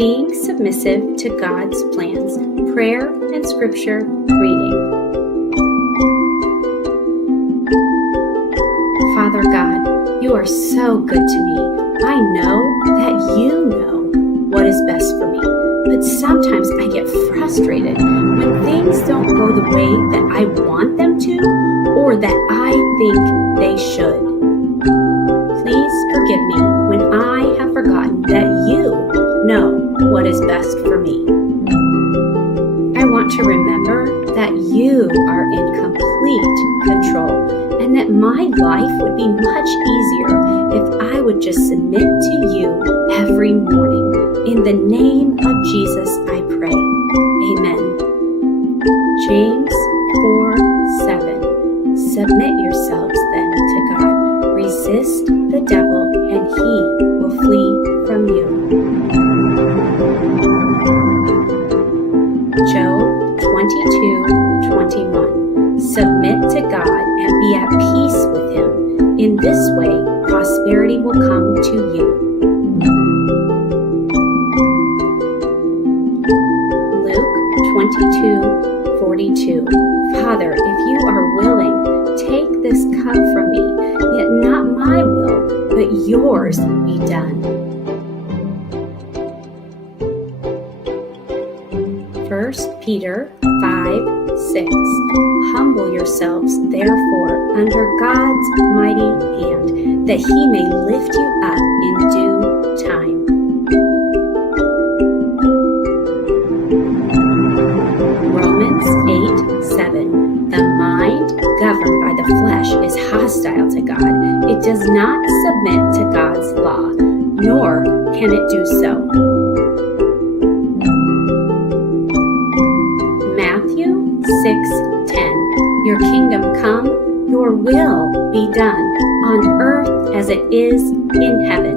being submissive to God's plans, prayer and scripture reading. Father God, you are so good to me. I know that you know what is best for me, but sometimes I get frustrated when things don't go the way that I want them to or that I think they should. Please forgive me when I have forgotten that you know what is best for me. I want to remember that you are in complete control and that my life would be much easier if I would just submit to you every morning. In the name of Jesus, I pray. Amen. James 4:7. Submit yourselves then to God. Resist the devil, and he will flee from you. Job 22:21. Submit to God and be at peace with him. In this way, prosperity will come to you. Luke 22:42. Father, if you are willing, take this cup from me, yet not my will, but yours be done. 1 Peter 5:6. Humble yourselves, therefore, under God's mighty hand, that he may lift you up in due time. Romans 8:7. The mind governed by the flesh is hostile to God. It does not submit to God's law, nor can it do so. Matthew 6:10. Your kingdom come, your will be done, on earth as it is in heaven.